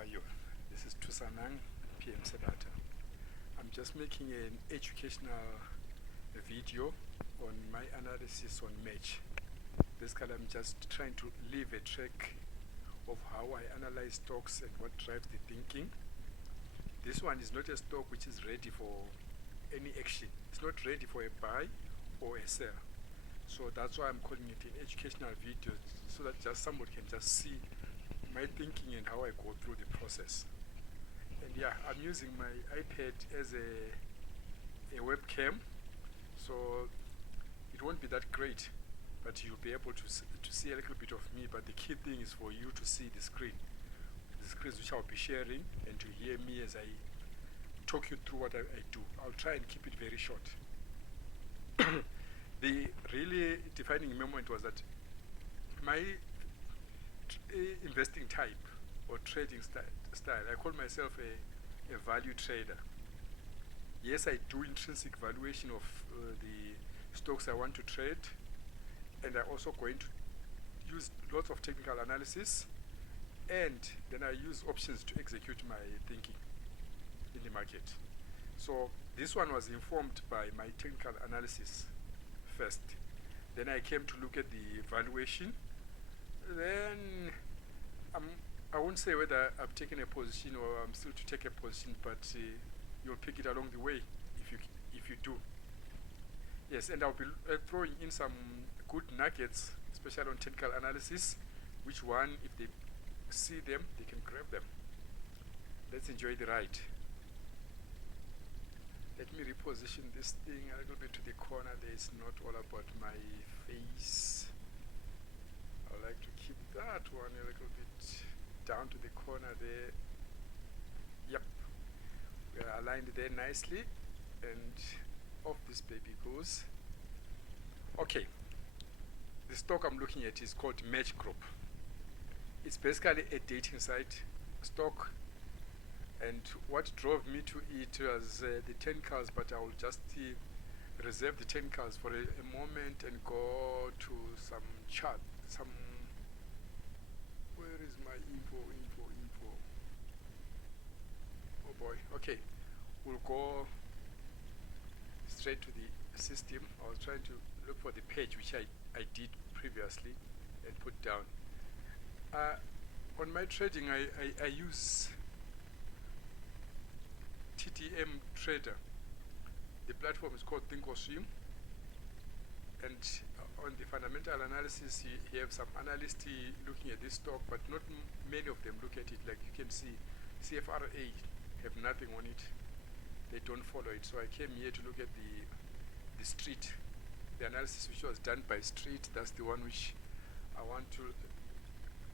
are you? This is Tusanang, PM Sebata. I'm just making an educational video on my analysis on match. Basically, I'm just trying to leave a track of how I analyze stocks and what drives the thinking. This one is not a stock which is ready for any action. It's not ready for a buy or a sell. So that's why I'm calling it an educational video, so that just somebody can just see my thinking and how I go through the process. And yeah, I'm using my iPad as a webcam, so it won't be that great, but you'll be able to see a little bit of me. But the key thing is for you to see the screens which I'll be sharing, and to hear me as I talk you through what I do. I'll try and keep it very short. The really defining moment was that my investing type or trading style, I call myself a value trader. Yes, I do intrinsic valuation of the stocks I want to trade, and I'm also going to use lots of technical analysis, and then I use options to execute my thinking in the market. So this one was informed by my technical analysis first. Then I came to look at the valuation. Then I won't say whether I've taken a position or I'm still to take a position, but you'll pick it along the way if you do. Yes, and I'll be throwing in some good nuggets, especially on technical analysis, which one, if they see them, they can grab them. Let's enjoy the ride. Let me reposition this thing a little bit to the corner. There is not all about my face. I would like to keep that one a little bit down to the corner there. Yep, we are aligned there nicely, and off this baby goes. Okay, the stock I'm looking at is called Match Group. It's basically a dating site stock, and what drove me to it was the technicals, but I will just reserve the technicals for a moment and go to some chart, where is my info? Oh boy, okay, we'll go straight to the system. I was trying to look for the page which I did previously and put down. On my trading, I use TTM Trader. The platform is called Think or Swim, and on the fundamental analysis, you have some analysts looking at this stock, but not many of them look at it. Like you can see, CFRA have nothing on it. They don't follow it. So I came here to look at the street, the analysis which was done by Street. That's the one which I want to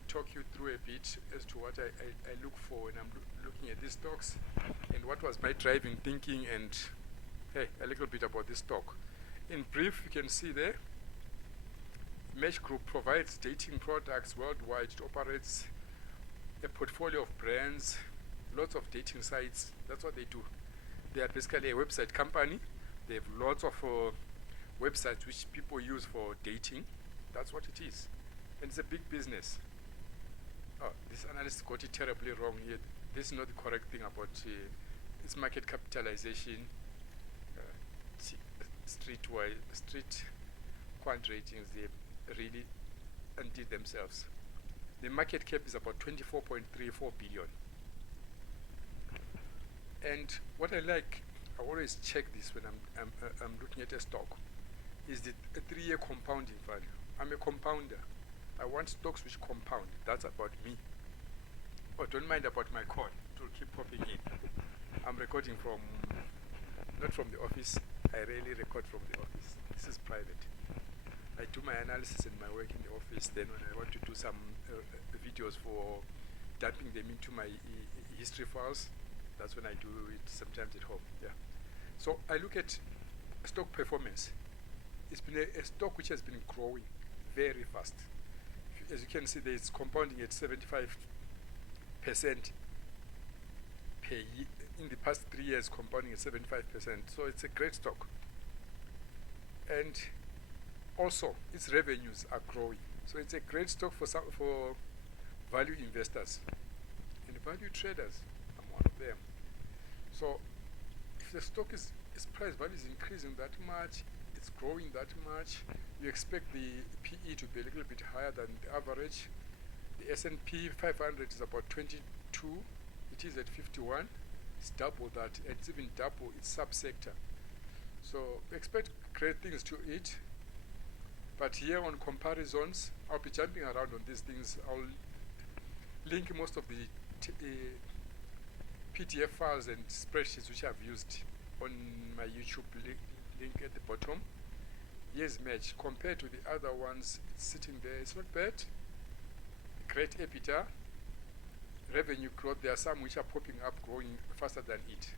talk you through a bit as to what I look for when I'm looking at these stocks, and what was my driving thinking, and hey, a little bit about this stock. In brief, you can see there, Match Group provides dating products worldwide. It operates a portfolio of brands, lots of dating sites. That's what they do. They are basically a website company. They have lots of websites which people use for dating. That's what it is. And it's a big business. Oh, this analyst got it terribly wrong here. This is not the correct thing about its market capitalization. Street quant ratings, they really undid themselves. The market cap is about 24.34 billion. And what I like, I always check this when I'm looking at a stock, is the 3-year compounding value. I'm a compounder. I want stocks which compound. That's about me. Oh, don't mind about my call. It will keep popping in. I'm recording not from the office. I rarely record from the office. This is private. I do my analysis and my work in the office. Then when I want to do some videos for dumping them into my history files, that's when I do it sometimes at home. Yeah. So I look at stock performance. It's been a stock which has been growing very fast. As you can see, there it's compounding at 75% per year. In the past 3 years, compounding at 75%. So it's a great stock. And also, its revenues are growing. So it's a great stock for value investors. and value traders. I'm one of them. So if the stock is price value is increasing that much, it's growing that much, you expect the PE to be a little bit higher than the average. The S&P 500 is about 22. It is at 51. It's double that. It's even double its subsector. So expect great things to it. But here on comparisons, I'll be jumping around on these things. I'll link most of the PDF files and spreadsheets which I've used on my YouTube link at the bottom. Here's match. Compared to the other ones, it's sitting there. It's not bad. Great EBITDA. Revenue growth, there are some which are popping up, growing faster than it.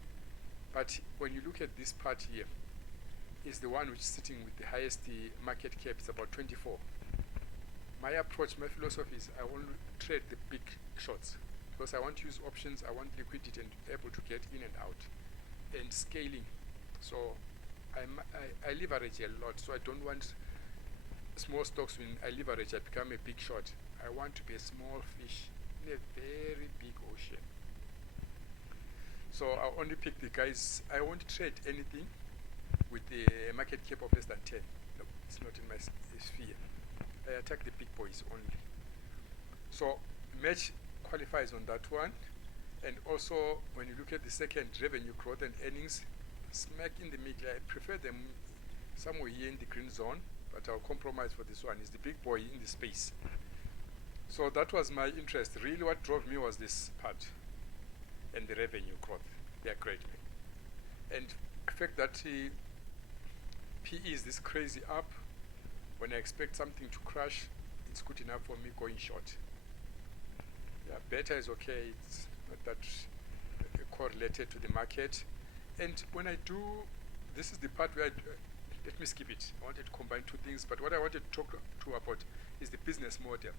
But when you look at this part here, is the one which is sitting with the highest market cap. It's about 24. My approach, my philosophy is I want to trade the big shots because I want to use options, I want liquidity and able to get in and out and scaling. So I leverage a lot, so I don't want small stocks. When I leverage, I become a big shot. I want to be a small fish in a very big ocean. So I only pick the guys. I won't trade anything with the market cap of less than 10. No, it's not in my sphere. I attack the big boys only. So match qualifies on that one. And also when you look at the second, revenue growth and earnings, smack in the middle. I prefer them somewhere here in the green zone, but I'll compromise for this one. Is the big boy in the space. So that was my interest. Really what drove me was this part and the revenue growth. They are great. And the fact that PE is this crazy up, when I expect something to crash, it's good enough for me going short. Yeah, beta is okay. It's not that correlated to the market. And when I do, this is the part where let me skip it. I wanted to combine two things, but what I wanted to talk to about is the business model.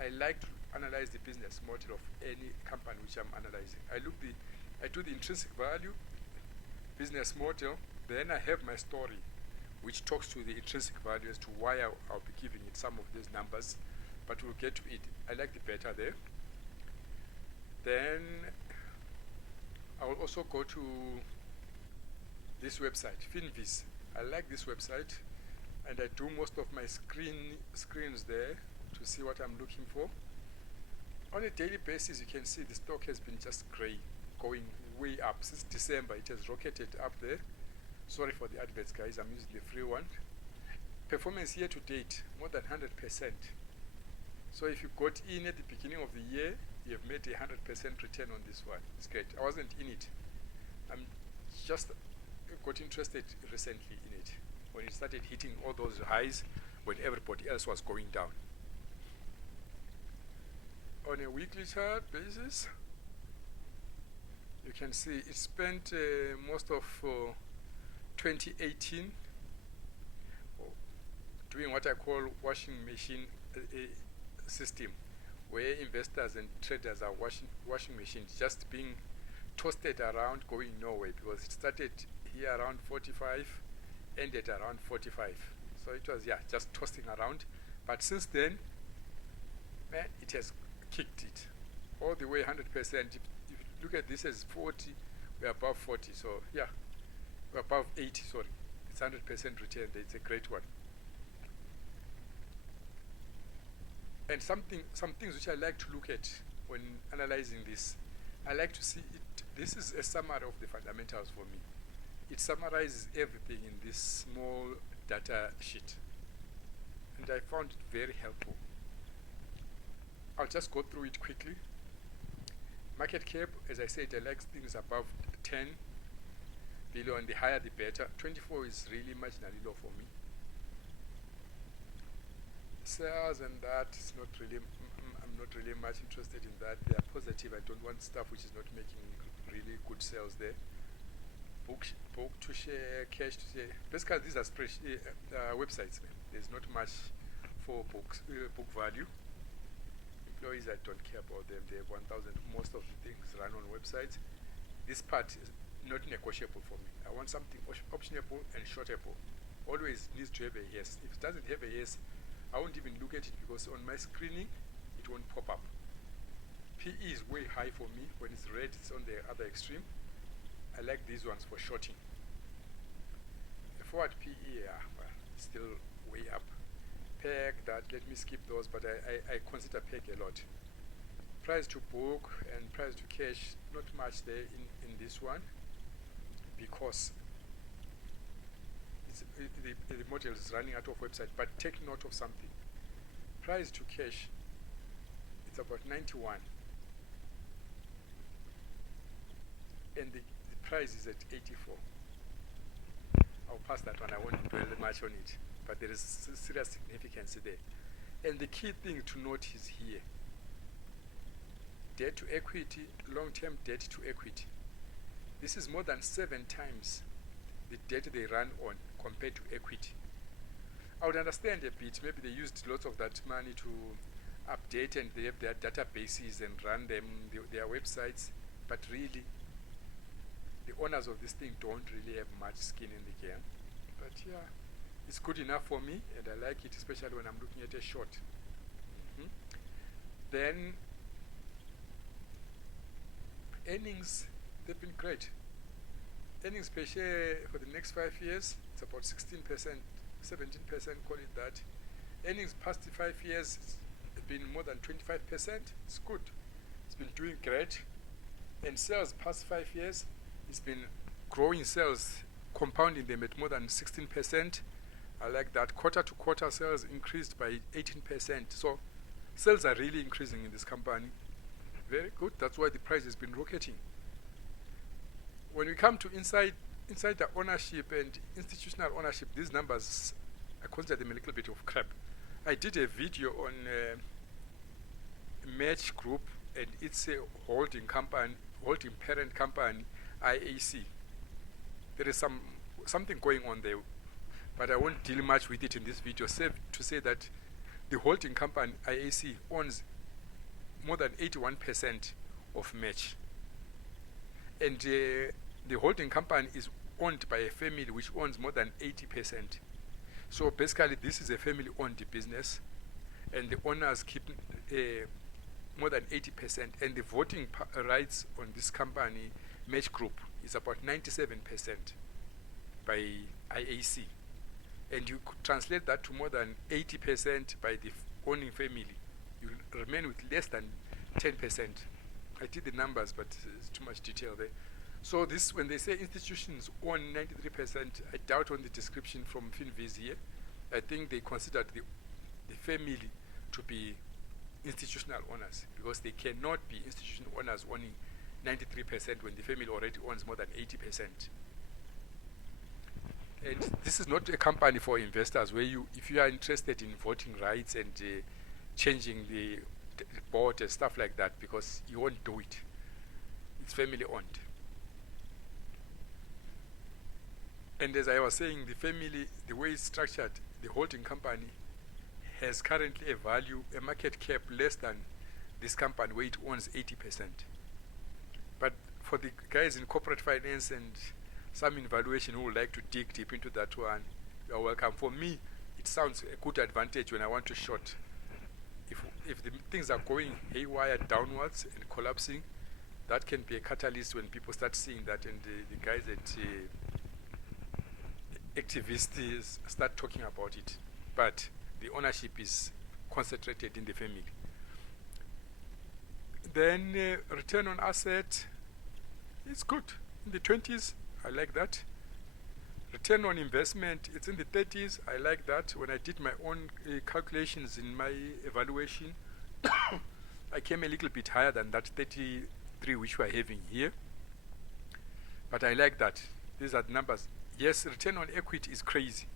I like to analyze the business model of any company which I'm analyzing. I do the intrinsic value, business model, then I have my story, which talks to the intrinsic value as to why I'll be giving it some of these numbers, but we'll get to it. I like the beta there. Then I will also go to this website, Finviz. I like this website, and I do most of my screens there to see what I'm looking for. On a daily basis, you can see the stock has been just gray, going way up. Since December, it has rocketed up there. Sorry for the adverts, guys. I'm using the free one. Performance year to date, more than 100%. So if you got in at the beginning of the year, you have made a 100% return on this one. It's great. I wasn't in it. I'm just got interested recently in it when it started hitting all those highs when everybody else was going down. On a weekly chart basis, you can see it spent most of 2018 doing what I call washing machine system, where investors and traders are washing machines, just being toasted around, going nowhere, because it started here around 45, ended around 45. So it was, yeah, just toasting around. But since then, man, it has kicked it all the way 100%. If you look at this as 40, we're above 40. So yeah, we're above 80. Sorry, it's 100% return. It's a great one. And some things which I like to look at when analyzing this, I like to see it. This is a summary of the fundamentals for me. It summarizes everything in this small data sheet, and I found it very helpful. I'll just go through it quickly. Market cap, as I said, I like things above 10, below, and the higher the better. 24 is really marginally low for me. Sales and that is not really, I'm not really much interested in that. They are positive. I don't want stuff which is not making really good sales there. Book to share, cash to share. Basically, these are websites. Man. There's not much for book value. Employees, I don't care about them. They have 1,000. Most of the things run on websites. This part is not negotiable for me. I want something optionable and shortable. Always needs to have a yes. If it doesn't have a yes, I won't even look at it, because on my screening, it won't pop up. PE is way high for me. When it's red, it's on the other extreme. I like these ones for shorting. The forward PE, well, still way up. PEG, that, let me skip those, but I consider PEG a lot. Price to book and price to cash, not much there in this one, because the model is running out of website. But take note of something. Price to cash, it's about 91. And the price is at 84. I'll pass that one, I won't dwell much on it, but there is serious significance there. And the key thing to note is here, debt to equity, long-term debt to equity. This is more than 7 times the debt they run on compared to equity. I would understand a bit, maybe they used lots of that money to update and they have their databases and run them, their websites, but really, the owners of this thing don't really have much skin in the game. But yeah, it's good enough for me, and I like it, especially when I'm looking at a short. Then, earnings, they've been great. Earnings per share for the next 5 years, it's about 16%, 17%, call it that. Earnings past 5 years, it's been more than 25%. It's good. It's been doing great. And sales past 5 years, it's been growing sales, compounding them at more than 16%. I like that. Quarter to quarter sales increased by 18%. So sales are really increasing in this company. Very good. That's why the price has been rocketing. When we come to insider ownership and institutional ownership, these numbers, I consider them a little bit of crap. I did a video on Match Group, and it's a holding parent company, IAC. There is something going on there, but I won't deal much with it in this video, save to say that the holding company, IAC, owns more than 81% of Match. And the holding company is owned by a family which owns more than 80%. So basically, this is a family-owned business, and the owners keep more than 80%, and the voting rights on this company, Match Group, is about 97% by IAC. And you could translate that to more than 80% by the owning family. You remain with less than 10%. I did the numbers, but it's too much detail there. So this, when they say institutions own 93%, I doubt on the description from FinViz here. I think they considered the family to be institutional owners, because they cannot be institutional owners owning 93% when the family already owns more than 80%. And this is not a company for investors where if you are interested in voting rights and changing the board and stuff like that, because you won't do it. It's family owned. And as I was saying, the family, the way it's structured, the holding company has currently a market cap less than this company where it owns 80%. But for the guys in corporate finance and some in valuation who would like to dig deep into that one, you're welcome. For me, it sounds a good advantage when I want to short. If the things are going haywire downwards and collapsing, that can be a catalyst when people start seeing that, and the guys at activists start talking about it. But the ownership is concentrated in the family. Then return on asset is good, in the 20s. I like that. Return on investment, it's in the 30s. I like that. When I did my own calculations in my evaluation, I came a little bit higher than that 33 which we are having here. But I like that. These are the numbers. Yes, return on equity is crazy,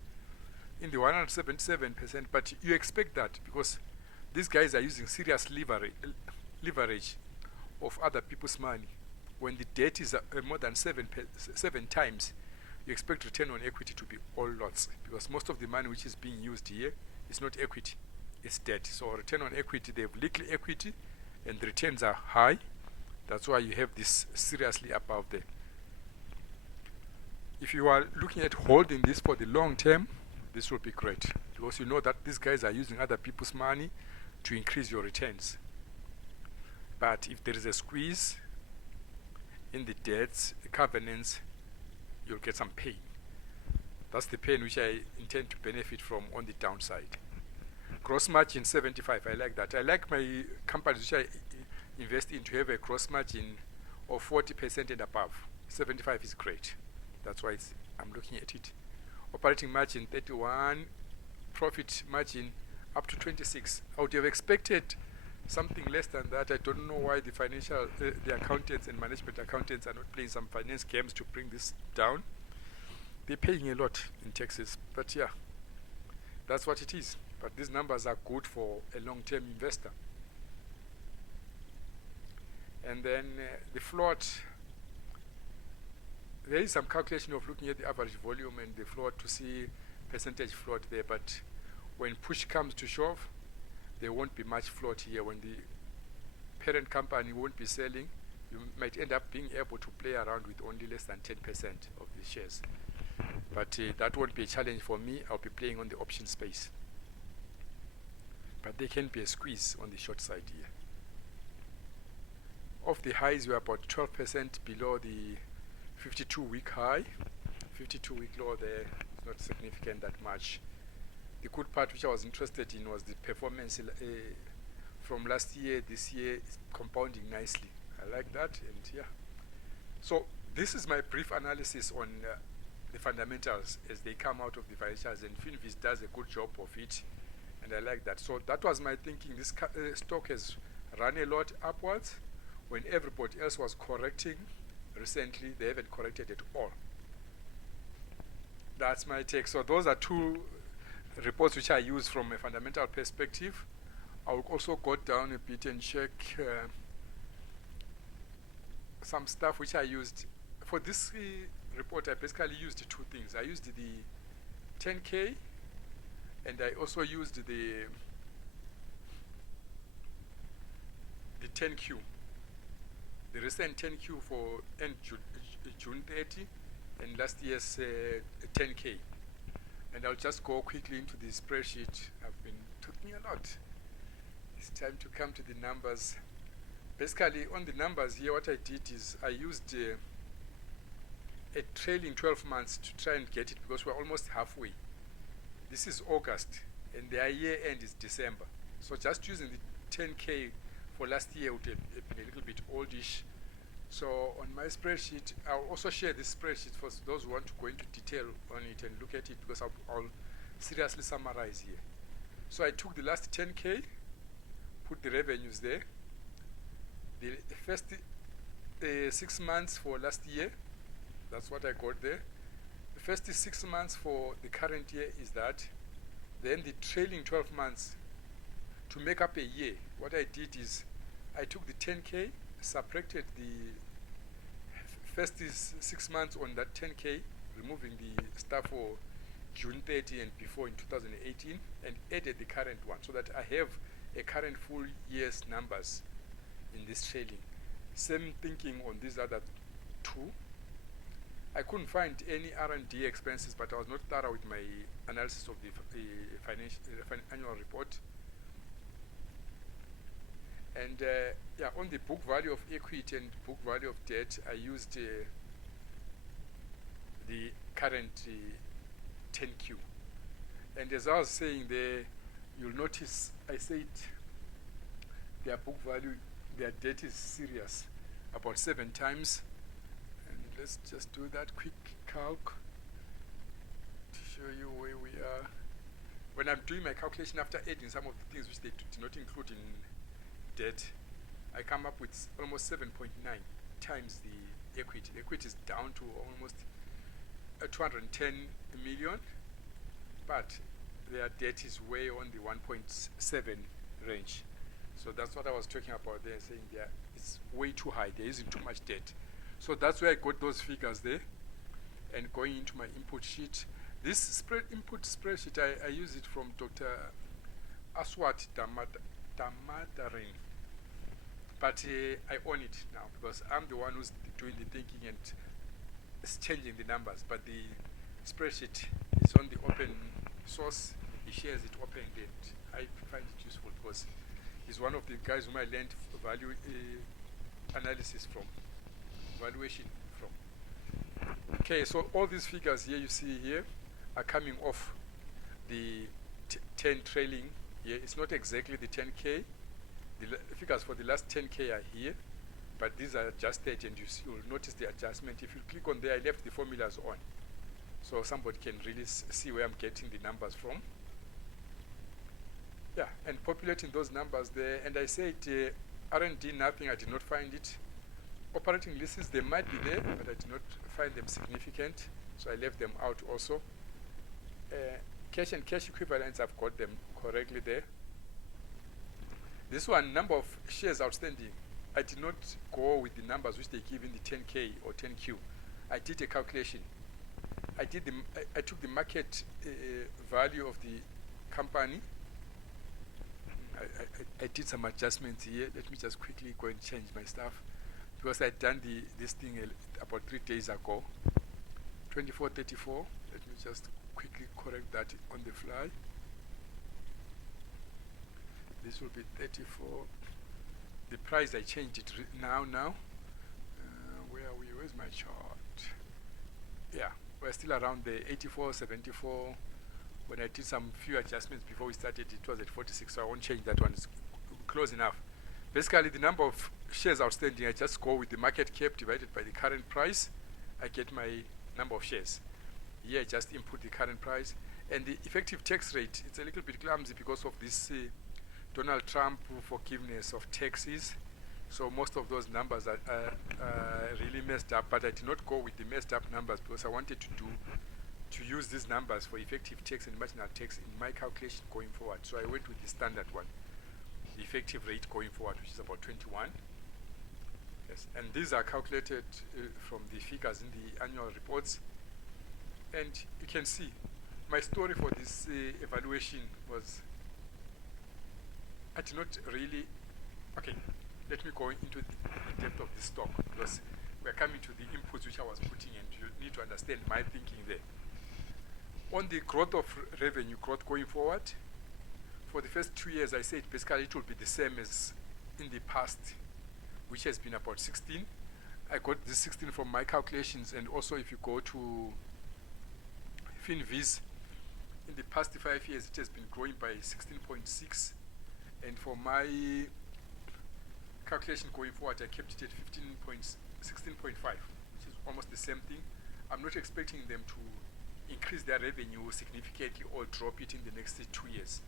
in the 177%, but you expect that because these guys are using serious leverage of other people's money. When the debt is more than 7 times, you expect return on equity to be all lots, because most of the money which is being used here is not equity, it's debt. So return on equity, they have little equity and the returns are high. That's why you have this seriously above there. If you are looking at holding this for the long term, this will be great, because you know that these guys are using other people's money to increase your returns. But if there is a squeeze in the debts, the covenants, you'll get some pain. That's the pain which I intend to benefit from on the downside. Gross margin 75, I like that. I like my companies which I invest in to have a gross margin of 40% and above. 75 is great. That's why I'm looking at it. Operating margin 31, profit margin up to 26. I would have expected something less than that. I don't know why the accountants and management accountants are not playing some finance games to bring this down. They're paying a lot in taxes, but yeah, that's what it is. But these numbers are good for a long-term investor. And then the float, there is some calculation of looking at the average volume and the float to see percentage float there, but when push comes to shove, there won't be much float here. When the parent company won't be selling, you might end up being able to play around with only less than 10% of the shares. But that won't be a challenge for me. I'll be playing on the option space. But there can be a squeeze on the short side here. Of the highs, we're about 12% below the 52-week high. 52-week low there is not significant that much. The good part which I was interested in was the performance from last year. This year is compounding nicely. I like that, and yeah. So this is my brief analysis on the fundamentals as they come out of the financials, and Finviz does a good job of it, and I like that. So that was my thinking. This stock has run a lot upwards when everybody else was correcting. Recently, they haven't corrected at all. That's my take. So those are two reports which I use from a fundamental perspective. I will also go down a bit and check some stuff which I used. For this report, I basically used two things. I used the 10K, and I also used the 10Q. The recent 10Q for end June 30 and last year's 10K. And I'll just go quickly into the spreadsheet. Took me a lot. It's time to come to the numbers. Basically, on the numbers here, what I did is I used a trailing 12 months to try and get it, because we're almost halfway. This is August, and their year end is December. So just using the 10K for last year would have been a little bit oldish. So on my spreadsheet, I'll also share this spreadsheet for those who want to go into detail on it and look at it, because I'll seriously summarize here. So I took the last 10K, put the revenues there. The first 6 months for last year, that's what I got there. The first 6 months for the current year is that. Then the trailing 12 months to make up a year. What I did is I took the 10K, subtracted the first 6 months on that 10K, removing the stuff for June 30 and before in 2018, and added the current one, so that I have a current full year's numbers in this trailing. Same thinking on these other two. I couldn't find any R&D expenses, but I was not thorough with my analysis of the annual report. And yeah, on the book value of equity and book value of debt, I used the current 10Q. And as I was saying there, you'll notice I said their book value, their debt is serious, about 7 times. And let's just do that quick calc to show you where we are. When I'm doing my calculation after adding some of the things which they did not include in debt, I come up with almost 7.9 times the equity. The equity is down to almost 210 million, but their debt is way on the 1.7 range. So that's what I was talking about there, saying it's way too high. There isn't too much debt. So that's where I got those figures there. And going into my input sheet, this input spreadsheet, I use it from Dr. Aswat Damadarin. But I own it now, because I'm the one who's doing the thinking and is changing the numbers. But the spreadsheet is on the open source. He shares it open, and I find it useful because He's one of the guys whom I learned value analysis from, valuation from. Okay, so all these figures here you see here are coming off the 10 trailing here. It's not exactly the 10K. The figures for the last 10K are here, but these are adjusted, and you'll notice the adjustment. If you click on there, I left the formulas on, so somebody can really see where I'm getting the numbers from. Yeah, and populating those numbers there. And I said R&D nothing, I did not find it. Operating leases, they might be there, but I did not find them significant, so I left them out also. Cash and cash equivalents, I've got them correctly there. This one, number of shares outstanding, I did not go with the numbers which they give in the 10K or 10Q. I did a calculation. I took the market value of the company. I did some adjustments here. Let me just quickly go and change my stuff, because I'd done this thing about 3 days ago. 2434. Let me just quickly correct that on the fly. This will be 34. The price, I changed it now. Where are we? Where's my chart? Yeah, we're still around the 84, 74. When I did some few adjustments before we started, it was at 46, so I won't change that one. It's close enough. Basically, the number of shares outstanding, I just go with the market cap divided by the current price. I get my number of shares. Here, I just input the current price. And the effective tax rate, it's a little bit clumsy because of this Donald Trump forgiveness of taxes. So most of those numbers are really messed up, but I did not go with the messed up numbers because I wanted to use these numbers for effective tax and marginal tax in my calculation going forward. So I went with the standard one, the effective rate going forward, which is about 21. Yes, and these are calculated from the figures in the annual reports. And you can see my story for this evaluation was, I did not really, okay, let me go into the depth of the stock, because we're coming to the inputs which I was putting, and you need to understand my thinking there. On the growth of revenue growth going forward, for the first 2 years, I said basically it will be the same as in the past, which has been about 16. I got this 16 from my calculations, and also if you go to FinViz, in the past 5 years, it has been growing by 16.6, and for my calculation going forward, I kept it at 16.5, which is almost the same thing. I'm not expecting them to increase their revenue significantly or drop it in the next 2 years.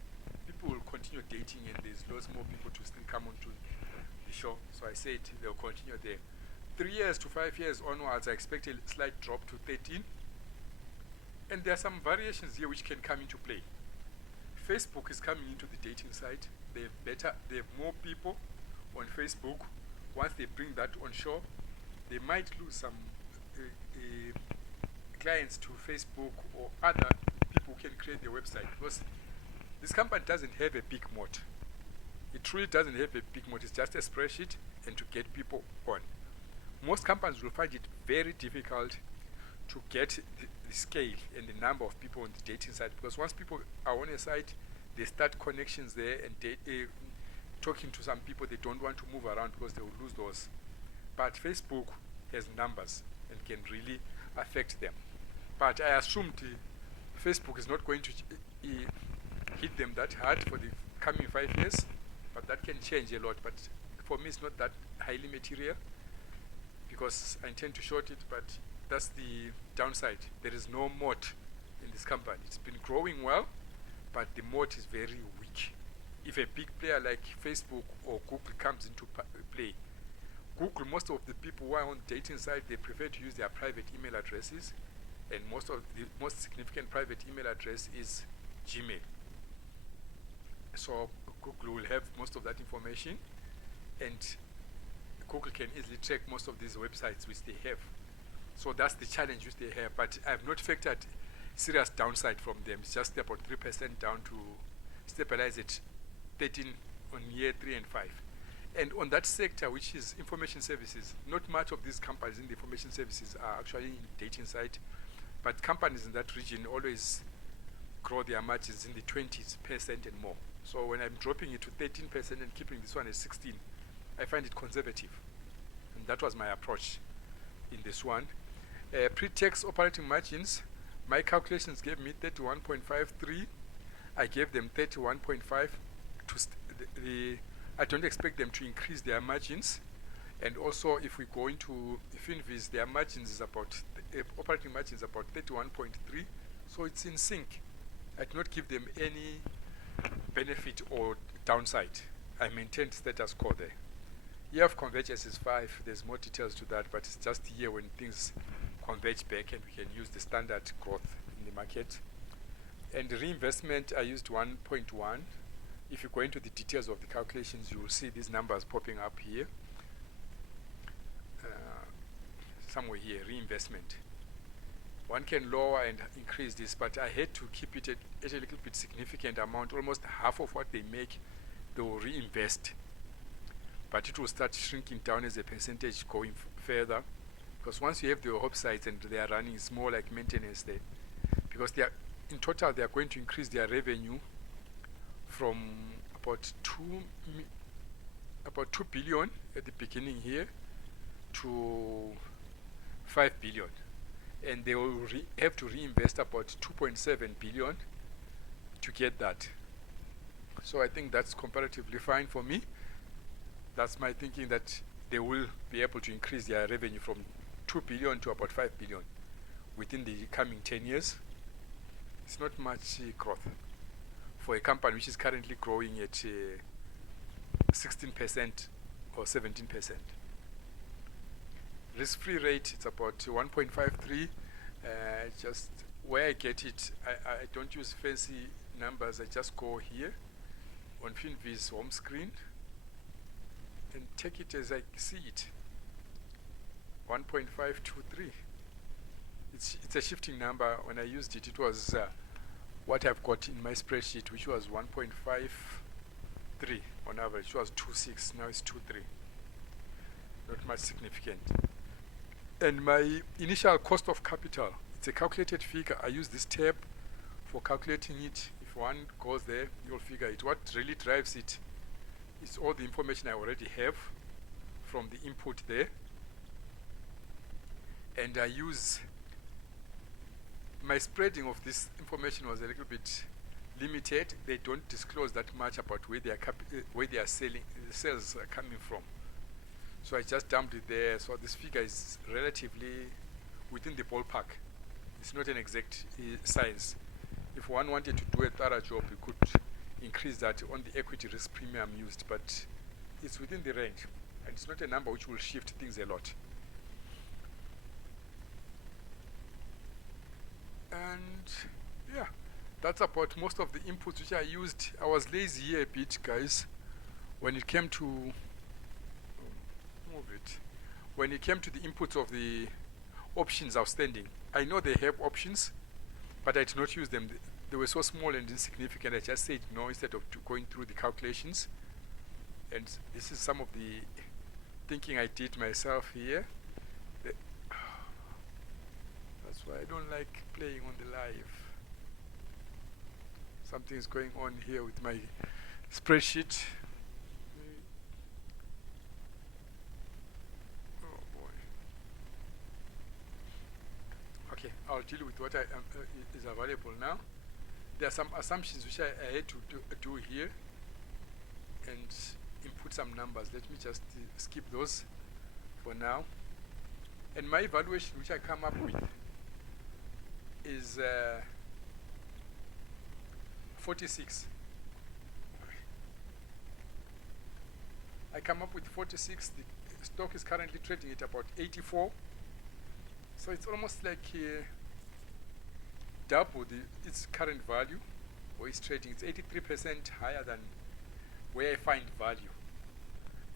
People will continue dating, and there's lots more people to still come onto the show. So I said they'll continue there. 3 years to 5 years onwards, I expect a slight drop to 13. And there are some variations here which can come into play. Facebook is coming into the dating site. They have more people on Facebook. Once they bring that on shore, they might lose some clients to Facebook or other people who can create their website, because this company doesn't have a big moat. It truly doesn't have a big moat. It's just a spreadsheet and to get people on. Most companies will find it very difficult to get the scale and the number of people on the dating site, because once people are on a site, they start connections there and talking to some people. They don't want to move around because they will lose those. But Facebook has numbers and can really affect them. But I assumed Facebook is not going to hit them that hard for the coming 5 years, but that can change a lot. But for me, it's not that highly material, because I intend to short it, but that's the downside. There is no moat in this company. It's been growing well, but the moat is very weak. If a big player like Facebook or Google comes into play, Google, most of the people who are on the dating site, they prefer to use their private email addresses, and the most significant private email address is Gmail. So Google will have most of that information, and Google can easily track most of these websites which they have. So that's the challenge which they have, but I've not factored serious downside from them. It's just about 3% down to stabilize at 13 on year 3 and 5. And on that sector, which is information services, not much of these companies in the information services are actually in dating site, but companies in that region always grow their margins in the 20% and more. So when I'm dropping it to 13% and keeping this one at 16, I find it conservative. And that was my approach in this one. Pre-tax operating margins, my calculations gave me 31.53. I gave them 31.5. I don't expect them to increase their margins. And also, if we go into Finviz, their margins is about, operating margins about 31.3. So it's in sync. I did not give them any benefit or downside. I maintained status quo there. Year of convergence is 5. There's more details to that, but it's just here when things converge back and we can use the standard growth in the market. And reinvestment, I used 1.1. If you go into the details of the calculations, you will see these numbers popping up here. Somewhere here, reinvestment. One can lower and increase this, but I had to keep it at a little bit significant amount. Almost half of what they make, they will reinvest. But it will start shrinking down as a percentage going further. Because once you have the websites and they are running, it's more like maintenance there. Because they are, in total, they are going to increase their revenue from about 2 billion at the beginning here to 5 billion. And they will have to reinvest about 2.7 billion to get that. So I think that's comparatively fine for me. That's my thinking, that they will be able to increase their revenue from 2 billion to about 5 billion within the coming 10 years. It's not much growth for a company which is currently growing at 16% or 17%. Risk-free rate, it's about 1.53. Just where I get it, I don't use fancy numbers. I just go here on Finviz home screen and take it as I see it. 1.523. It's a shifting number. When I used it, it was what I've got in my spreadsheet, which was 1.53 on average. It was 2.6. Now it's 2.3. Not much significant. And my initial cost of capital, it's a calculated figure. I use this tab for calculating it. If one goes there, you'll figure it. What really drives it is all the information I already have from the input there. And I use my spreading of this information was a little bit limited. They don't disclose that much about where they are selling, the sales are coming from. So I just dumped it there. So this figure is relatively within the ballpark. It's not an exact science. If one wanted to do a thorough job, we could increase that on the equity risk premium used, but it's within the range. And it's not a number which will shift things a lot. And yeah, that's about most of the inputs which I used. I was lazy here a bit, guys, when it came to when it came to the inputs of the options outstanding. I know they have options, but I did not use them. They were so small and insignificant. I just said no instead of going through the calculations. And this is some of the thinking I did myself here. That's why I don't like playing on the live. Something is going on here with my spreadsheet. Oh boy. Okay, I'll deal with what is available now. There are some assumptions which I had to do here and input some numbers. Let me just skip those for now. And my evaluation which I come up with is 46. I come up with 46. The stock is currently trading at about 84. So it's almost like double its current value, or it's trading. It's 83% higher than where I find value.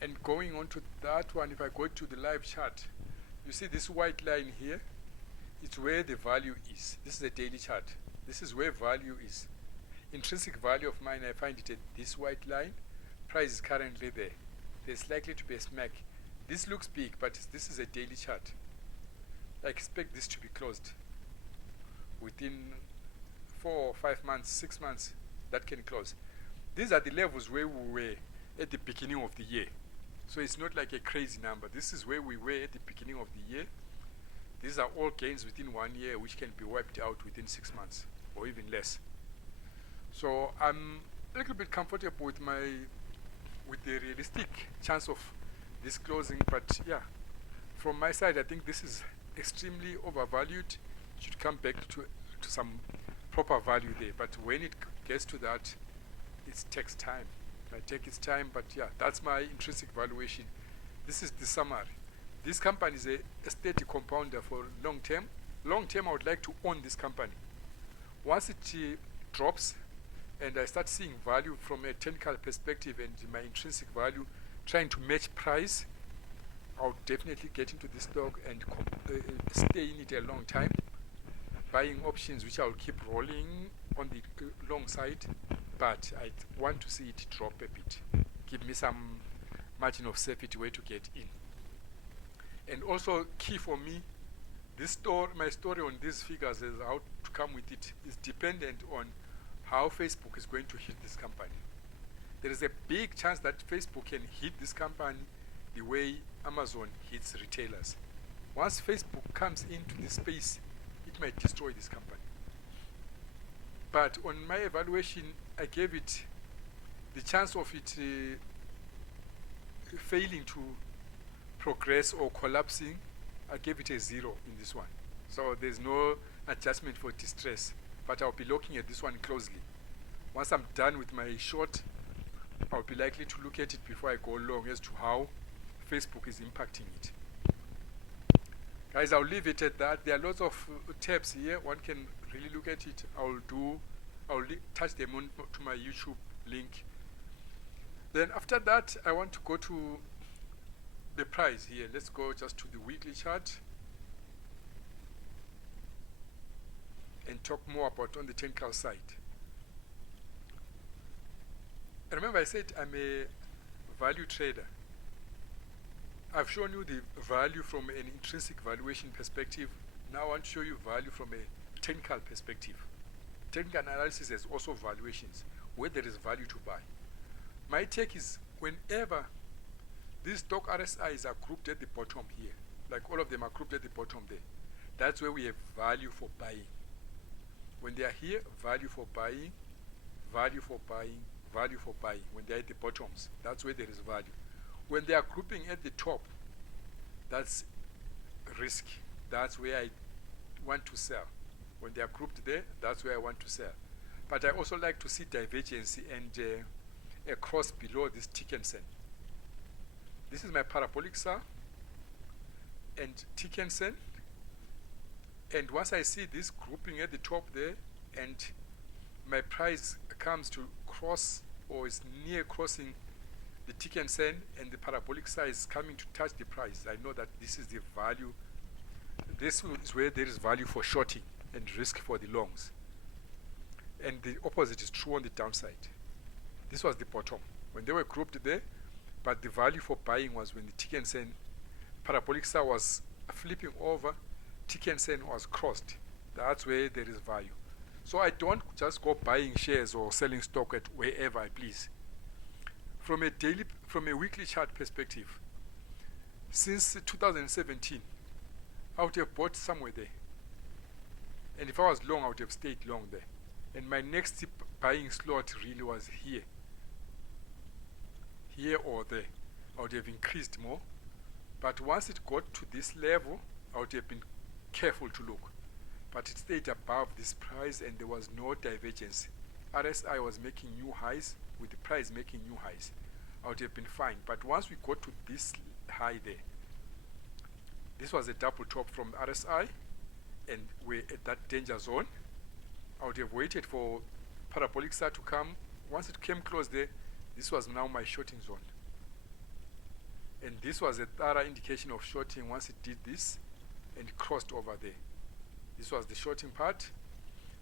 And going on to that one, if I go to the live chart, you see this white line here? It's where the value is. This is a daily chart. This is where value is. Intrinsic value of mine, I find it at this white line. Price is currently there. There's likely to be a smack. This looks big, but this is a daily chart. I expect this to be closed within 4 or 5 months, 6 months. That can close. These are the levels where we were at the beginning of the year. So it's not like a crazy number. This is where we were at the beginning of the year. These are all gains within 1 year, which can be wiped out within 6 months or even less. So I'm a little bit comfortable with the realistic chance of this closing, but yeah, from my side, I think this is extremely overvalued. It should come back to some proper value there. But when it gets to that, it takes time. It takes its time, but yeah, that's my intrinsic valuation. This is the summary. This company is a steady compounder for long term. Long term, I would like to own this company. Once it drops and I start seeing value from a technical perspective and my intrinsic value, trying to match price, I'll definitely get into this stock and stay in it a long time, buying options which I'll keep rolling on the long side, but I want to see it drop a bit. Give me some margin of safety way to get in. And also key for me, my story on these figures is how to come with it is dependent on how Facebook is going to hit this company. There is a big chance that Facebook can hit this company the way Amazon hits retailers. Once Facebook comes into the space, it might destroy this company. But on my evaluation, I gave it the chance of it failing to progress or collapsing. I gave it a 0 in this one. So there's no adjustment for distress, but I'll be looking at this one closely. Once I'm done with my short, I'll be likely to look at it before I go long as to how Facebook is impacting it. Guys, I'll leave it at that. There are lots of tabs here. One can really look at it. I'll touch them on to my YouTube link. Then after that, I want to go to the price here. Let's go just to the weekly chart and talk more about on the technical side. Remember, I said I'm a value trader. I've shown you the value from an intrinsic valuation perspective. Now I want to show you value from a technical perspective. Technical analysis has also valuations where there is value to buy. My take is whenever these stock RSIs are grouped at the bottom here, like all of them are grouped at the bottom there, that's where we have value for buying. When they are here, value for buying, value for buying, value for buying. When they are at the bottoms, that's where there is value. When they are grouping at the top, that's risk. That's where I want to sell. When they are grouped there, that's where I want to sell. But I also like to see divergence and a cross below this tick and send. This is my parabolic SAR and tick and send. And once I see this grouping at the top there and my price comes to cross or is near crossing the tick and send and the parabolic size is coming to touch the price, I know that this is the value. This is where there is value for shorting and risk for the longs. And the opposite is true on the downside. This was the bottom when they were grouped there, but the value for buying was when the tick and send parabolic star was flipping over, tick and send was crossed. That's where there is value. So I don't just go buying shares or selling stock at wherever I please. From a weekly chart perspective, since 2017, I would have bought somewhere there. And if I was long, I would have stayed long there. And my next buying slot really was here. Here or there. I would have increased more. But once it got to this level, I would have been careful to look. But it stayed above this price and there was no divergence. RSI was making new highs with the price making new highs. I would have been fine. But once we got to this high there, this was a double top from RSI and we're at that danger zone. I would have waited for parabolic star to come. Once it came close there, this was now my shorting zone. And this was a thorough indication of shorting once it did this and crossed over there. This was the shorting part.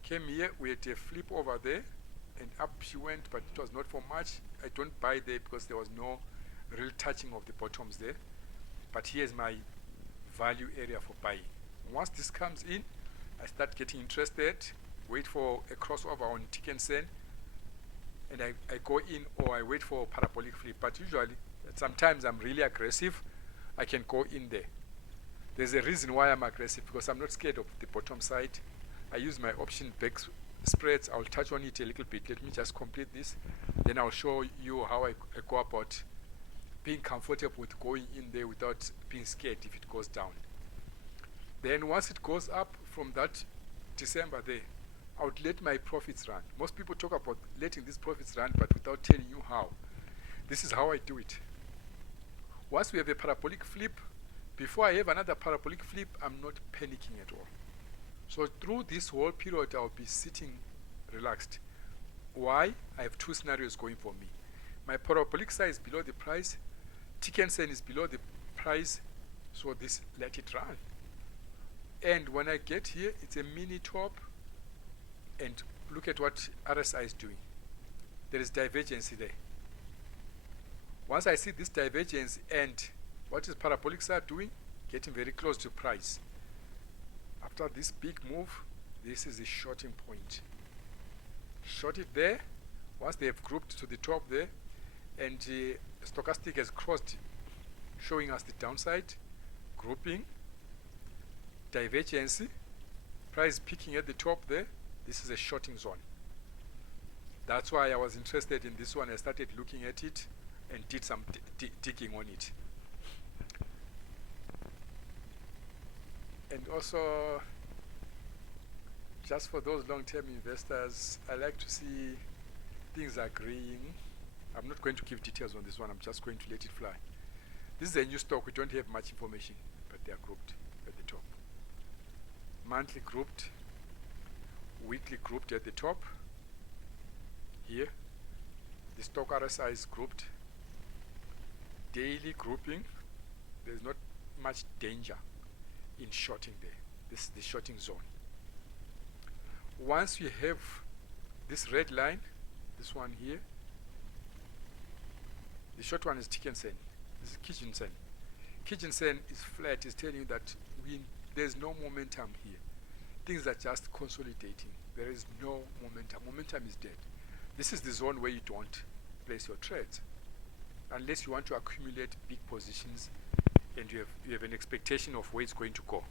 Came here, we had a flip over there and up she went, but it was not for much. I don't buy there because there was no real touching of the bottoms there. But here's my value area for buying. Once this comes in, I start getting interested, wait for a crossover on tick and send, and I go in, or I wait for parabolic flip. But usually, sometimes I'm really aggressive, I can go in there. There's a reason why I'm aggressive, because I'm not scared of the bottom side. I use my option back spreads. I'll touch on it a little bit. Let me just complete this. Then I'll show you how I go about being comfortable with going in there without being scared if it goes down. Then once it goes up from that December there, I would let my profits run. Most people talk about letting these profits run, but without telling you how. This is how I do it. Once we have a parabolic flip, before I have another parabolic flip, I'm not panicking at all. So through this whole period, I'll be sitting relaxed. Why? I have two scenarios going for me. My parabolic size is below the price. Dickinson is below the price. So this, let it run. And when I get here, it's a mini top. And look at what RSI is doing. There is divergence there. Once I see this divergence, and what is parabolic side doing? Getting very close to price. After this big move, this is the shorting point. Short it there. Once they have grouped to the top there, and stochastic has crossed, showing us the downside, grouping, divergence, price peaking at the top there. This is a shorting zone. That's why I was interested in this one. I started looking at it and did some digging on it. And also, just for those long-term investors, I like to see things agreeing. I'm not going to give details on this one. I'm just going to let it fly. This is a new stock. We don't have much information, but they are grouped at the top. Monthly grouped, weekly grouped at the top. Here, the stock RSI is grouped. Daily grouping, there's not much danger in shorting there. This is the shorting zone. Once you have this red line, this one here, the short one is Dickinson. This is Kijinsen. Kijinsen is flat, is telling you that there's no momentum here. Things are just consolidating. There is no momentum. Momentum is dead. This is the zone where you don't place your trades, unless you want to accumulate big positions and you have an expectation of where it's going to go.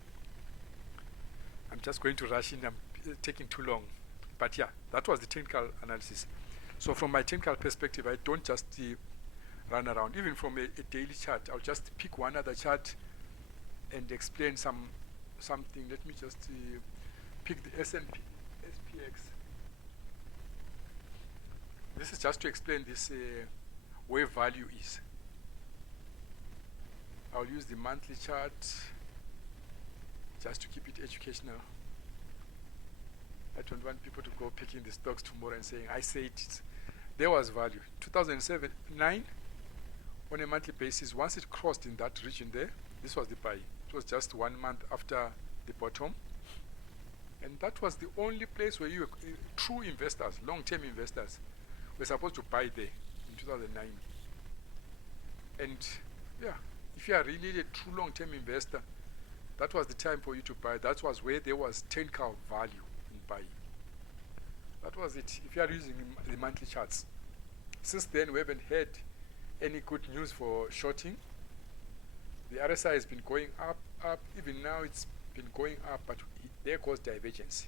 I'm just going to rush in. I'm taking too long. But yeah, that was the technical analysis. So from my technical perspective, I don't just run around. Even from a daily chart, I'll just pick one other chart and explain something. Let me just pick the S&P, SPX. This is just to explain this where value is. I'll use the monthly chart just to keep it educational. I don't want people to go picking the stocks tomorrow and saying, I said it. There was value. 2009, on a monthly basis, once it crossed in that region there, this was the buy. It was just 1 month after the bottom. And that was the only place where you true investors, long-term investors, were supposed to buy there in 2009. And yeah, if you are really a true long-term investor, that was the time for you to buy. That was where there was technical value in buying. That was it, if you are using the monthly charts. Since then, we haven't had any good news for shorting. The RSI has been going up. Even now, it's been going up, but there goes divergence.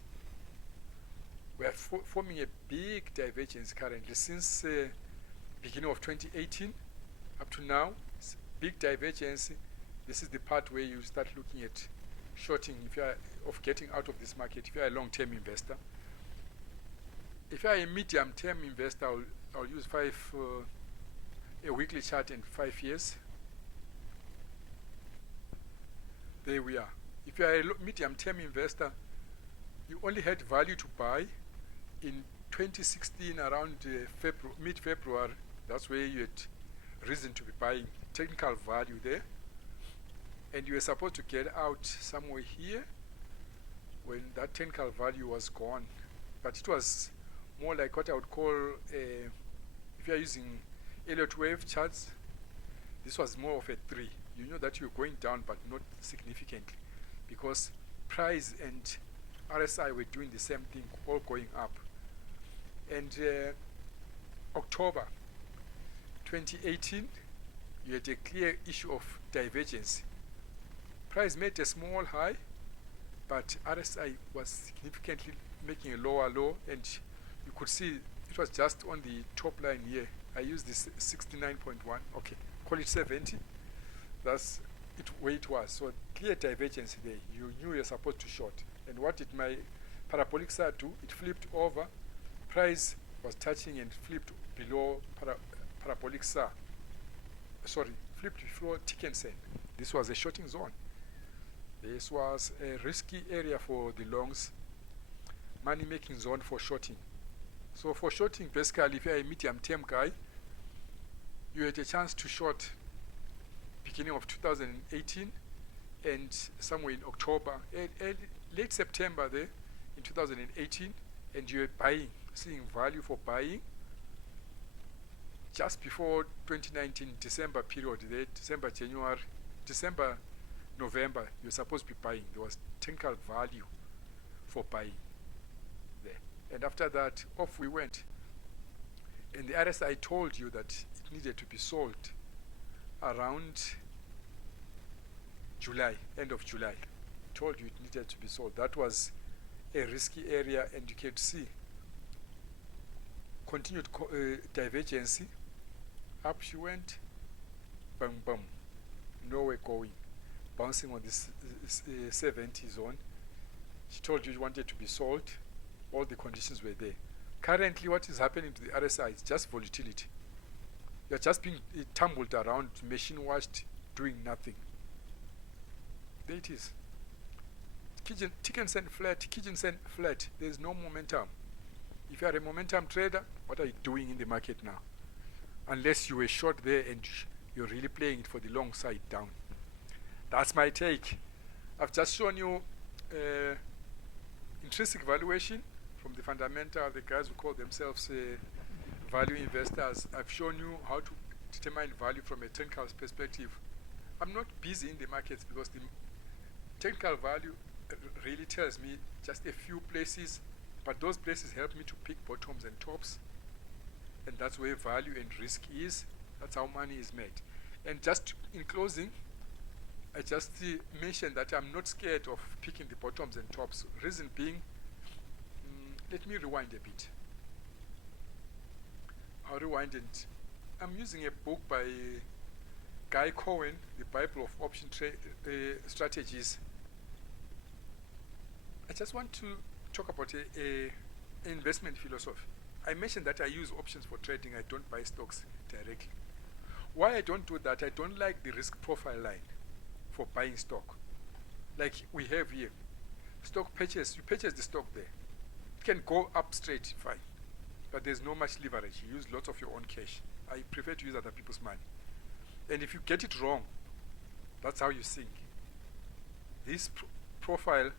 We are forming a big divergence currently since beginning of 2018 up to now. It's big divergence. This is the part where you start looking at shorting if you are of getting out of this market. If you are a long-term investor, if you are a medium-term investor, I'll use a weekly chart and 5 years. There we are. If you are a medium-term investor, you only had value to buy in 2016 around mid-February. That's where you had reason to be buying, technical value there. And you were supposed to get out somewhere here when that technical value was gone. But it was more like what I would call, if you are using Elliott wave charts, this was more of a 3. You know that you're going down, but not significantly, because price and RSI were doing the same thing, all going up. And October 2018, you had a clear issue of divergence. Price made a small high, but RSI was significantly making a lower low, and you could see it was just on the top line here. I used this 69.1, okay, call it 70. That's it where it was. So clear divergence there. You knew you're supposed to short. And what did my parabolic SAR do? It flipped over. Price was touching and flipped below parabolic SAR. Sorry, flipped before tick and send. This was a shorting zone. This was a risky area for the longs, money making zone for shorting. So for shorting, basically, if you're a medium term guy, you had a chance to short beginning of 2018 and somewhere in October, late September there in 2018, and you were buying, seeing value for buying just before 2019 December period there, December, January, December, November, you're supposed to be buying. There was technical value for buying there. And after that, off we went. And the RSI told you that it needed to be sold around July, end of July. Told you it needed to be sold. That was a risky area, and you can see continued divergency. Up she went, bam, bam, nowhere going. Bouncing on this 70 zone. She told you it wanted to be sold. All the conditions were there. Currently, what is happening to the RSI is just volatility. You're just being tumbled around, machine washed, doing nothing. There it is. Tick and send flat, kitchen send flat. There's no momentum. If you are a momentum trader, what are you doing in the market now? Unless you were short there and you're really playing it for the long side down. That's my take. I've just shown you intrinsic valuation from the fundamental, the guys who call themselves value investors. I've shown you how to determine value from a technical perspective. I'm not busy in the markets because the technical value really tells me just a few places, but those places help me to pick bottoms and tops, and that's where value and risk is. That's how money is made. And just in closing, I just mentioned that I'm not scared of picking the bottoms and tops. Reason being, let me rewind a bit. I'll rewind, and I'm using a book by Guy Cohen, The Bible of Option Strategies. I just want to talk about a investment philosophy. I mentioned that I use options for trading. I don't buy stocks directly. Why I don't do that? I don't like the risk profile line for buying stock. Like we have here, stock purchase, you purchase the stock there. It can go up straight, fine. But there's no much leverage. You use lots of your own cash. I prefer to use other people's money. And if you get it wrong, that's how you sink. This profile,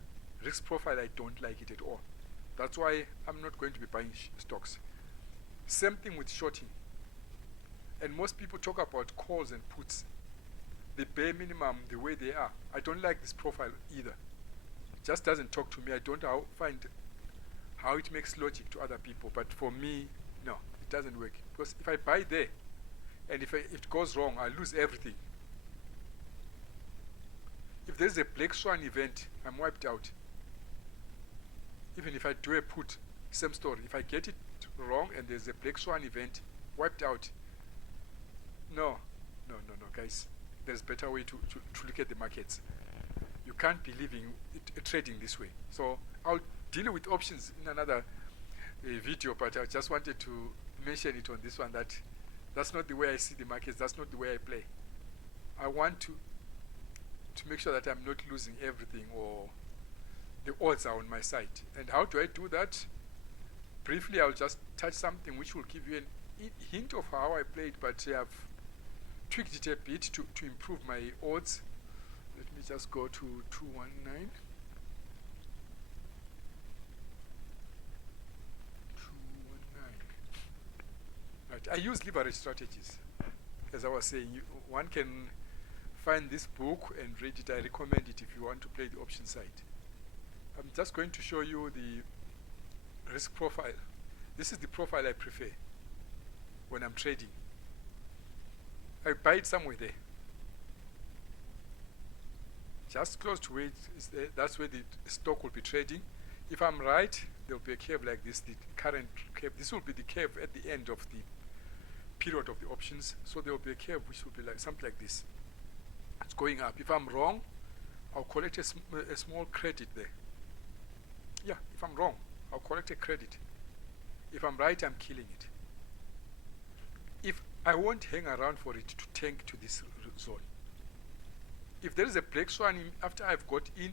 risk profile, I don't like it at all. That's why I'm not going to be buying stocks. Same thing with shorting. And most people talk about calls and puts. The bare minimum, the way they are. I don't like this profile either. It just doesn't talk to me. I don't find how it makes logic to other people. But for me, no, it doesn't work. Because if I buy there, and if it goes wrong, I lose everything. If there's a black swan event, I'm wiped out. Even if I do a put, same story. If I get it wrong and there's a black swan event, wiped out. No, guys. There's a better way to look at the markets. You can't be living trading this way. So I'll deal with options in another video, but I just wanted to mention it on this one, that that's not the way I see the markets. That's not the way I play. I want to make sure that I'm not losing everything, or the odds are on my side. And how do I do that? Briefly, I'll just touch something which will give you a hint of how I played, but I've tweaked it a bit to improve my odds. Let me just go to 219. 219. Right, I use leverage strategies. As I was saying, one can find this book and read it. I recommend it if you want to play the option side. I'm just going to show you the risk profile. This is the profile I prefer. when I'm trading. I buy it somewhere there. Just close to where it is there, that's where the stock will be trading. If I'm right, there will be a curve like this, the current curve. This will be the curve at the end of the period of the options. So there will be a curve which will be like something like this. It's going up. If I'm wrong, I'll collect a small credit there. Yeah, if I'm wrong, I'll collect a credit. If I'm right, I'm killing it. If I won't hang around for it to tank to this zone. If there is a black swan after I've got in,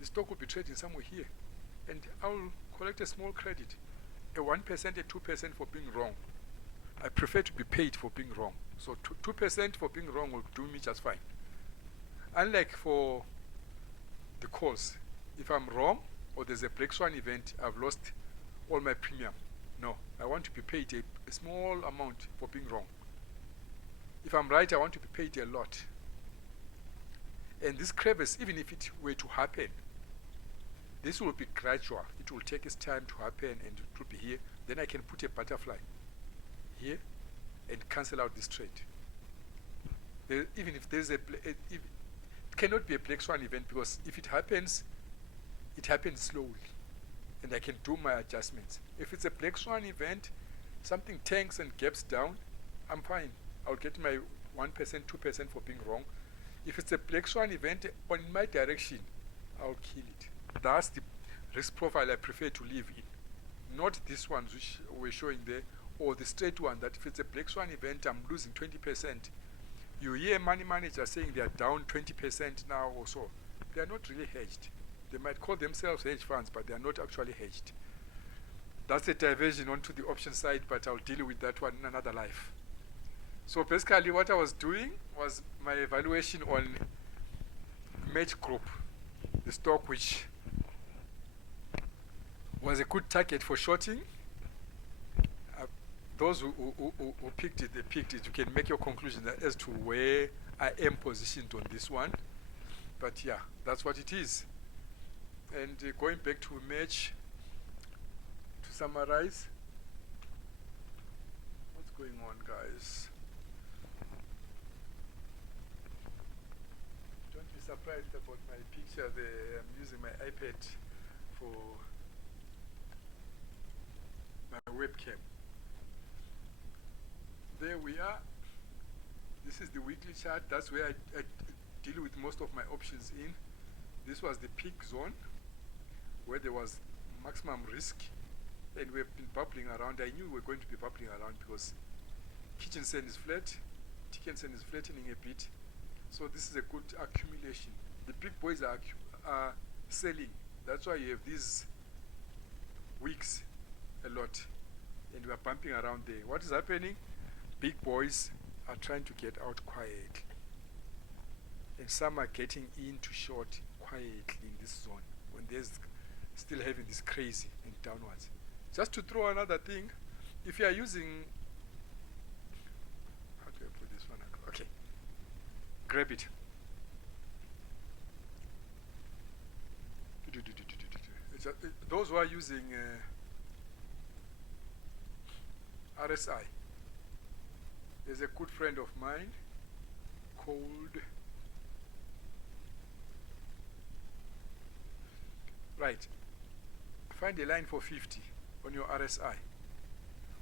the stock will be trading somewhere here. And I'll collect a small credit. A 1%, a 2% for being wrong. I prefer to be paid for being wrong. So 2% for being wrong will do me just fine. Unlike for the calls, if I'm wrong or there's a black swan event, I've lost all my premium. No, I want to be paid a small amount for being wrong. If I'm right, I want to be paid a lot. And this crevice, even if it were to happen, this will be gradual. It will take its time to happen, and it will be here. Then I can put a butterfly here and cancel out this trade. Even if there's it cannot be a black swan event, because if it happens slowly, and I can do my adjustments. If it's a black swan event, something tanks and gaps down, I'm fine. I'll get my 1%, 2% for being wrong. If it's a black swan event in my direction, I'll kill it. That's the risk profile I prefer to live in. Not these ones which we're showing there, or the straight one that if it's a black swan event, I'm losing 20%. You hear money managers saying they are down 20% now or so. They are not really hedged. They might call themselves hedge funds, but they are not actually hedged. That's a diversion onto the option side, but I'll deal with that one in another life. So basically what I was doing was my evaluation on Match Group, the stock which was a good target for shorting. Those who picked it, they picked it. You can make your conclusion as to where I am positioned on this one. But yeah, that's what it is. And going back to Match, to summarize, what's going on, guys? Don't be surprised about my picture there. I'm using my iPad for my webcam. There we are. This is the weekly chart. That's where I deal with most of my options in. This was the peak zone where there was maximum risk, and we've been bubbling around. I knew we were going to be bubbling around because kitchen sand is flat, chicken sand is flattening a bit. So this is a good accumulation. The big boys are selling. That's why you have these weeks a lot, and we are bumping around there. What is happening? Big boys are trying to get out quietly, and some are getting into short quietly in this zone when there's still having this crazy and downwards. Just to throw another thing, if you are using, how do I put this one? Okay, grab it. Those who are using RSI, there's a good friend of mine called, right, find a line for 50 on your RSI.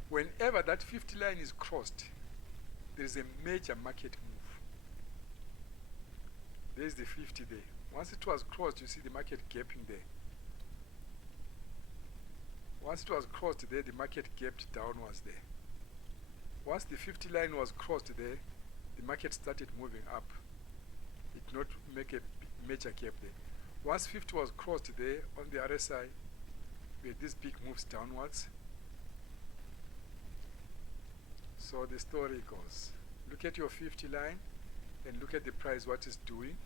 Whenever that 50 line is crossed, there is a major market move. There's the 50 there. Once it was crossed, you see the market gapping there. Once it was crossed there, the market gapped downwards there. Once the 50 line was crossed there, the market started moving up. It did not make a major gap there. Once 50 was crossed there on the RSI, we had these big moves downwards. So the story goes. Look at your 50 line and look at the price, what it's doing.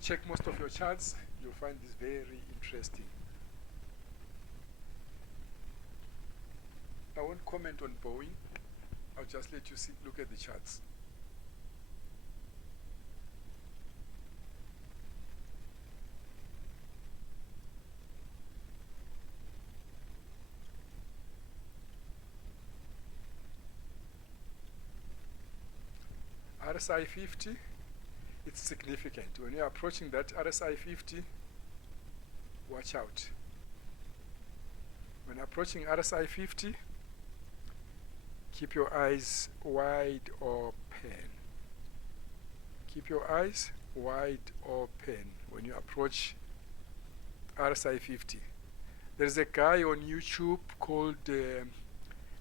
Check most of your charts, you'll find this very interesting. I won't comment on Boeing. I'll just let you see, look at the charts. RSI 50, it's significant. When you're approaching that RSI 50, watch out. When approaching RSI 50, keep your eyes wide open. Keep your eyes wide open when you approach RSI 50. There's a guy on YouTube called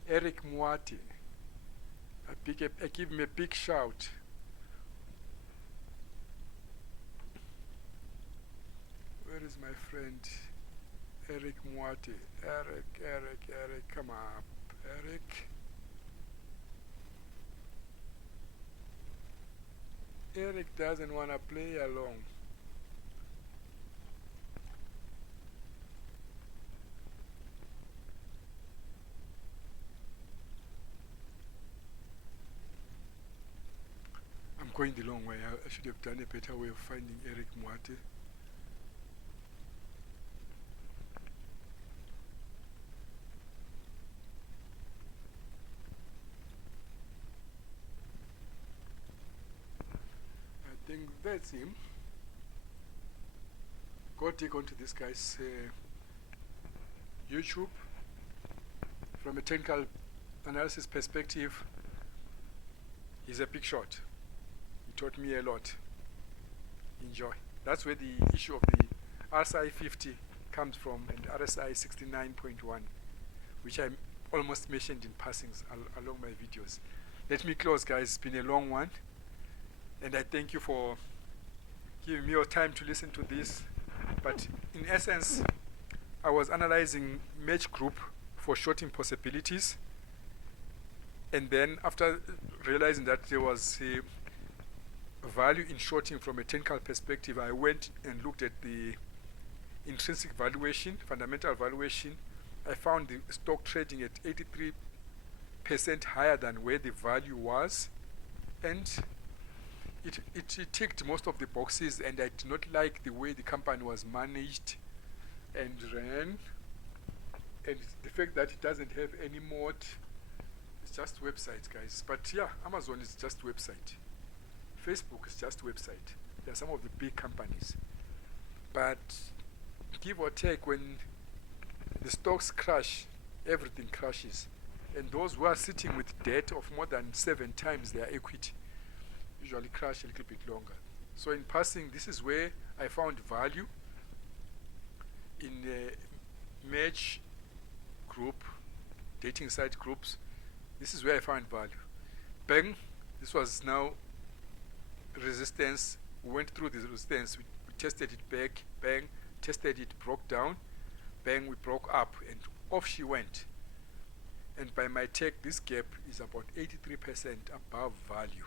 Eric Muate. I give him a big shout. Where is my friend? Eric Muate. Eric, come up. Eric doesn't want to play along. I'm going the long way. I should have done a better way of finding Eric Muate. I think that's him. Go dig onto this guy's YouTube. From a technical analysis perspective, he's a big shot. He taught me a lot. Enjoy. That's where the issue of the RSI 50 comes from, and RSI 69.1, which I almost mentioned in passings along my videos. Let me close, guys. It's been a long one, and I thank you for giving me your time to listen to this. But in essence, I was analyzing match group for shorting possibilities, and then after realizing that there was a value in shorting from a technical perspective, I went and looked at the intrinsic valuation, fundamental valuation. I found the stock trading at 83% higher than where the value was, and it ticked most of the boxes, and I did not like the way the company was managed and ran, and the fact that it doesn't have any mode. It's just websites, guys. But yeah, Amazon is just website. Facebook is just website. They're some of the big companies. But give or take, when the stocks crash, everything crashes. And those who are sitting with debt of more than 7 times their equity usually crash a little bit longer. So in passing, this is where I found value in match group, dating site groups. This is where I found value. Bang, this was now resistance. We went through this resistance, we tested it back, bang, tested it, broke down, bang, we broke up, and off she went. And by my take, this gap is about 83% above value.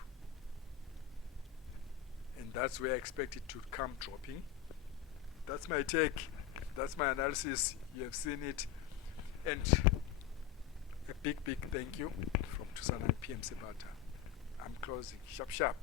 And that's where I expect it to come dropping. That's my take. That's my analysis. You have seen it. And a big thank you from Tusanang PM Sebata. I'm closing. Sharp.